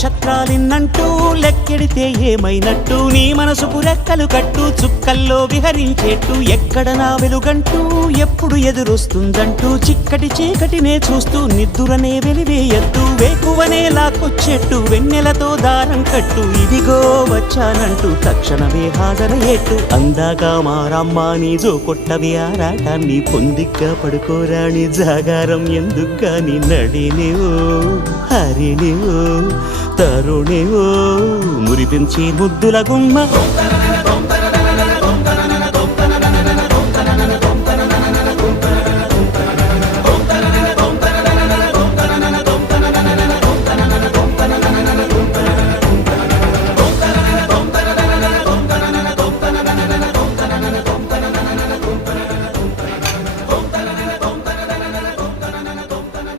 నక్షత్రాలిన్నంటూ లెక్కెడితే ఏమైనట్టు నీ మనసుకు రెక్కలు కట్టు చుక్కల్లో విహరించేట్టు ఎక్కడ నా వెలుగంటూ ఎప్పుడు ఎదురొస్తుందంటూ చిక్కటి చీకటినే చూస్తూ నిద్దురనే వెలివేయద్దు వేకువనే లాక్కొచ్చేట్టు వెన్నెలతో దారం కట్టు ఇదిగో వచ్చానంటూ తక్షణమే హాజరయ్యేట్టు అందాక మారమ్మ నీ జో కొట్టవి ఆరాటాన్ని పొందిగ్గా పడుకోరాని జాగారం ఎందుకని నడినివో హరినివో తరుణివో మురిపించి ముద్దుల గుమ్మ